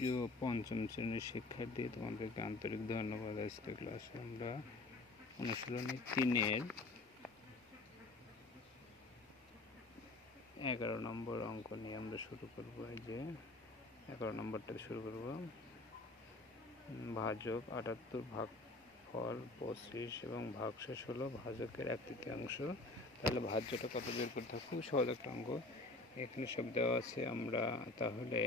প্রিয় পঞ্চম শ্রেণীর শিক্ষার্থী, তোমাদেরকে আন্তরিক ধন্যবাদ। আজকের ক্লাসে আমরা অনুশীলনী 3-এর 11 নম্বর অঙ্ক নিয়ে আমরা শুরু করব। এই যে 11 নম্বরটা শুরু করব। ভাজক 78, ভাগফল 25 এবং ভাগশেষ হলো ভাজকের 1/3। তাহলে ভাজ্যটা কত বের করতে হবে? খুব সহজ একটা অঙ্ক। এখানে সব দেওয়া আছে। আমরা তাহলে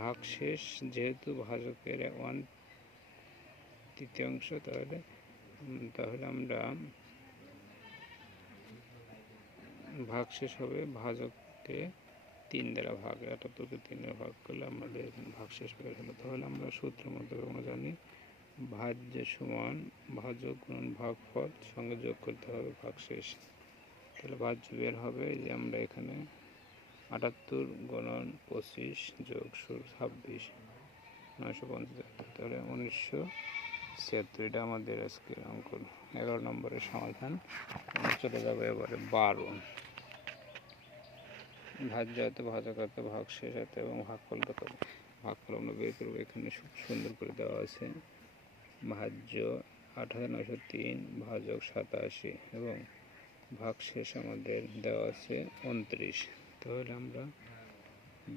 ভাগশেষ, যেহেতু ভাজকের 1/3, তাহলে আমরা ভাগশেষ হবে ভাজককে 3 দ্বারা ভাগ, 78কে 3 দ্বারা ভাগ করলে আমাদের ভাগশেষ বের হলো। তাহলে আমরা সূত্রের মধ্যে আমরা জানি ভাজ্য সমান ভাজক গুণন ভাগফল, সঙ্গে যোগ করতে হবে ভাগশেষ। তাহলে ভাজ্য বের হবে যে আমরা এখানে 78 গুণন 25 যোগ 26, 950, তাহলে 1976। এটা আমাদের আজকের অঙ্ক 11 নম্বরের সমাধান। আমরা চলে যাবো এবারে 12। ভাজ্য এত, ভাজক এত, ভাগশেষ এত এবং ভাগফল কত। ভাগফল আমরা বের করবো। এখানে খুব সুন্দর করে দেওয়া আছে। ভাজ্য 8903, ভাজক 87 এবং ভাগশেষ আমাদের দেওয়া আছে 29। তাহলে আমরা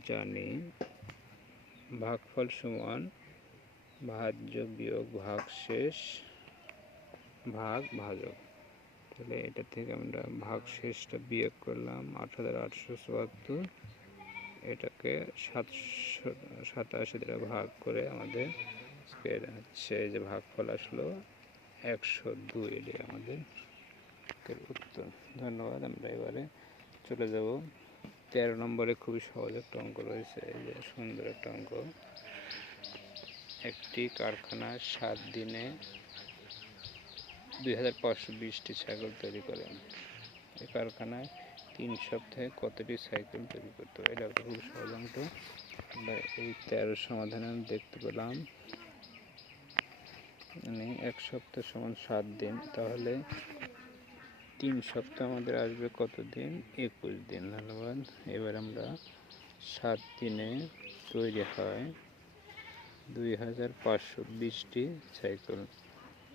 জানি ভাগফল সমান ভাজ্য বিয়োগ ভাগশেষ ভাগ ভাজক। তাহলে এটা থেকে আমরা ভাগশেষটা বিয়োগ করলাম 8874, এটাকে 87 দ্বারা ভাগ করে আমাদের হচ্ছে যে ভাগফল আসলো 102। এটি আমাদের উত্তর। ধন্যবাদ। আমরা এবারে চলে যাব 13 নম্বরে। খুবই সহজ একটা অঙ্ক রয়েছে। এই যে সুন্দর একটা অঙ্ক। একটি কারখানা 7 দিনে 2520টি সাইকেল তৈরি করে। এই কারখানায় 3 সপ্তাহে কতটি সাইকেল তৈরি করতে হবে? এটা খুব সহজ অঙ্ক। আমরা এই 13 সমাধানে দেখতে পেলাম মানে 1 সপ্তাহ সমান 7 দিন, তাহলে 3 সপ্তাহ আমাদের আসবে কত দিন? 21 দিন। ধন্যবাদ। এবার আমরা 7 দিনে তৈরি হয় 2520টি সাইকেল,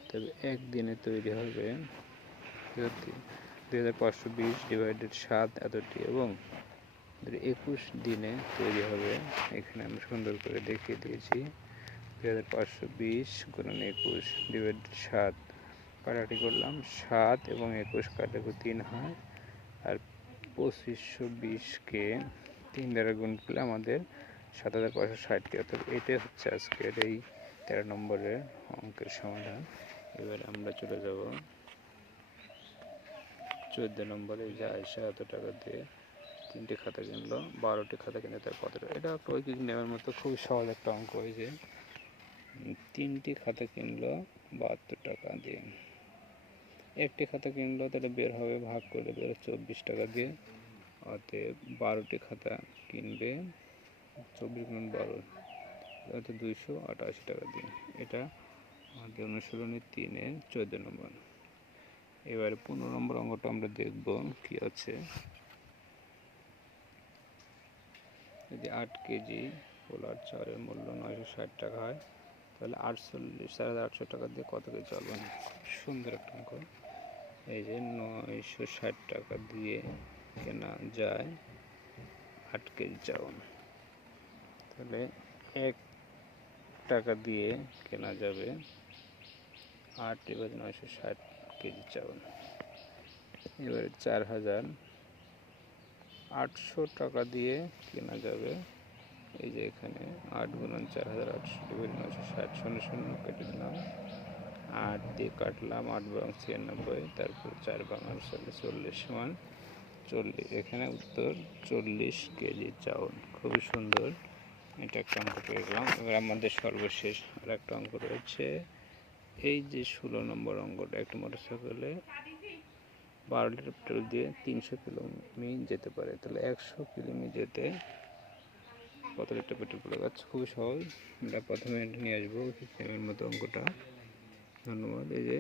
তবে একদিনে তৈরি হবে 2520 ডিভাইডেড 7 এতটি, এবং 21 দিনে তৈরি হবে, এখানে আমরা সুন্দর করে দেখিয়ে দিয়েছি, 2520 গুণন 21 ডিভাইডেড 7, কাটাকাটি করলাম 7 এবং 21 কাটাকুটি 3 হয়, আর 2520কে 3 দ্বারা গুণ করলে আমাদের 7560টি। অর্থাৎ এটাই হচ্ছে আজকের এই 13 নম্বরের অঙ্কের সমাধান। এবারে আমরা চলে যাব 14 নম্বরে। যে আয়সা এত টাকা দিয়ে 3টি খাতা কিনলো, 12টি খাতা কিনে তার কত টাকা? এটা একটা ঐকিক নেওয়ার মতো খুব সহজ একটা অঙ্ক। হয় যে 3টি খাতা কিনলো 72 টাকা দিয়ে, একটি খাতা কিনলো, তাহলে বের হবে ভাগ করে বের 24 টাকা দিয়ে। অতএব 12টি খাতা কিনবে 24 গুণ 12, অর্থাৎ 288 টাকা দিয়ে। এটা আমাদের অনুশীলনী 3-এর 14 নম্বর। এবারে 15 নম্বর অঙ্কটা আমরা দেখব কি আছে। যদি 8 কেজি পোলার চাউলের মূল্য 960 টাকা হয়, তাহলে 48,800 টাকা দিয়ে কত কেজি চাল বানাবে? সুন্দর একটা অঙ্ক। এই যে 960 টাকা দিয়ে কেনা যায় 8 কেজি চাউল, তাহলে 1 টাকা দিয়ে কেনা যাবে 8 এবার 960 কেজি চাউল। এবারে 4800 টাকা দিয়ে কেনা যাবে, এই যে এখানে 8 গুণন 4800 ডিভাইড 960, 0 কেটে দিলাম, 8 দিয়ে কাটলাম, 8 বাং 96, তারপর 4 বাং 40 সমান 40। এখানে উত্তর 40 কেজি চাউল। খুবই সুন্দর, এটা একটা অঙ্ক পেয়ে গেলাম। এবার আমাদের সর্বশেষ আর একটা অঙ্ক রয়েছে। এই যে 16 নম্বর অঙ্কটা, একটা মোটরসাইকেলে 12 লিটার পেট্রোল দিয়ে 300 কিলোমি যেতে পারে, তাহলে 100 কিলোমি যেতে কত লিটার পেট্রোল পড়ে যাচ্ছে? খুবই সহজ। আমরা প্রথমে নিয়ে আসবো এর মতো অঙ্কটা। ধন্যবাদ। এই যে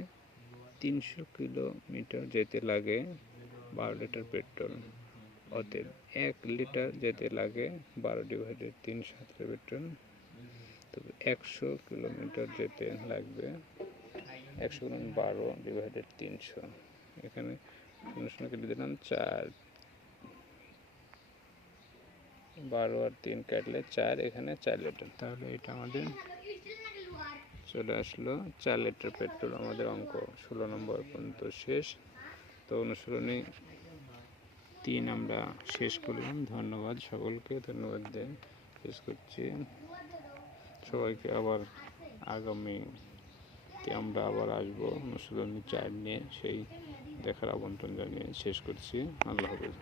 300 কিলোমিটার যেতে লাগে 12 লিটার পেট্রোল, অতএব 1 লিটার যেতে লাগে 12/3 পেট্রোল, তবে 100 কিলোমিটার যেতে লাগবে 100 গুণ 12/300। এখানে 0 কেটে দিলাম 4, 12 আর 3 কাটলে 4, এখানে 4 লিটার। তাহলে এটা আমাদের চলে আসলো 4 লিটার পেট্রোল। আমাদের অঙ্ক 16 নম্বর পর্যন্ত শেষ। তো অনুশীলনী 3 আমরা শেষ করলাম। ধন্যবাদ সকলকে, ধন্যবাদ দিয়ে শেষ করছি। সবাইকে আবার আগামীতে আমরা আবার আসবো অনুশীলনী 4 নিয়ে, সেই দেখার আমন্ত্রণ জানিয়ে শেষ করছি। আল্লাহ হাফেজ।